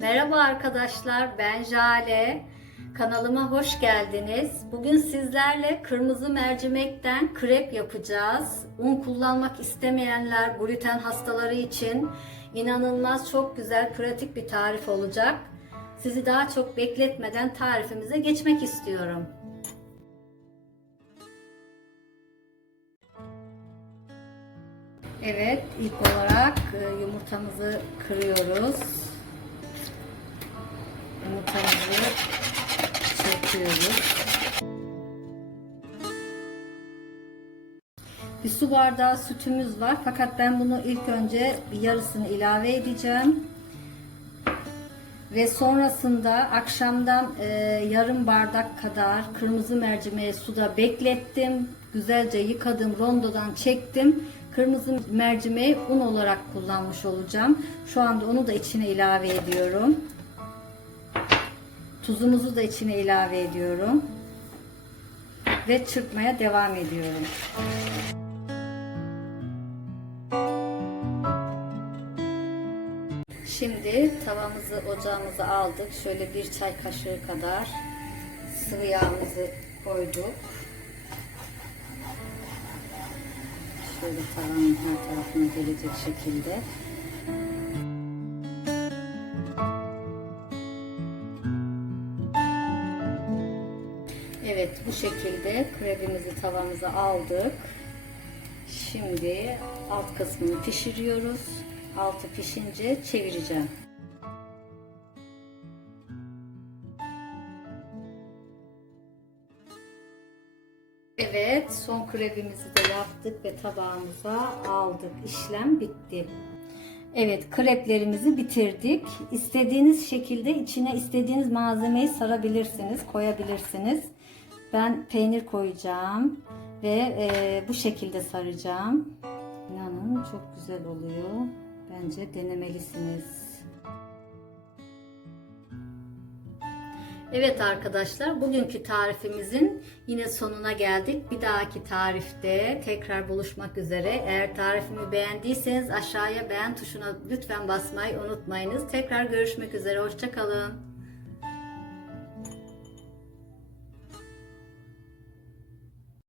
Merhaba arkadaşlar, ben Jale. Kanalıma hoş geldiniz. Bugün sizlerle kırmızı mercimekten krep yapacağız. Un kullanmak istemeyenler, gluten hastaları için inanılmaz çok güzel, pratik bir tarif olacak. Sizi daha çok bekletmeden tarifimize geçmek istiyorum. Evet, ilk olarak e, yumurtamızı kırıyoruz. Yumurtamızı çırpıyoruz. Bir su bardağı sütümüz var fakat ben bunu ilk önce yarısını ilave edeceğim. Ve sonrasında akşamdan e, yarım bardak kadar kırmızı mercimeği suda beklettim. Güzelce yıkadım, rondodan çektim. Kırmızı mercimeği un olarak kullanmış olacağım. Şu anda onu da içine ilave ediyorum. Tuzumuzu da içine ilave ediyorum. Ve çırpmaya devam ediyorum. Şimdi tavamızı ocağımıza aldık. Şöyle bir çay kaşığı kadar sıvı yağımızı koyduk. Şöyle tavanın her tarafına gelecek şekilde. Evet bu şekilde krebimizi tavamıza aldık. Şimdi alt kısmını pişiriyoruz. Altı pişince çevireceğim. Evet, son krebimizi de yaptık ve tabağımıza aldık. İşlem bitti. Evet, kreplerimizi bitirdik. İstediğiniz şekilde içine istediğiniz malzemeyi sarabilirsiniz, koyabilirsiniz. Ben peynir koyacağım ve e, bu şekilde saracağım. İnanın çok güzel oluyor. Bence denemelisiniz. Evet arkadaşlar bugünkü tarifimizin yine sonuna geldik. Bir dahaki tarifte tekrar buluşmak üzere. Eğer tarifimi beğendiyseniz aşağıya beğen tuşuna lütfen basmayı unutmayınız. Tekrar görüşmek üzere. Hoşçakalın.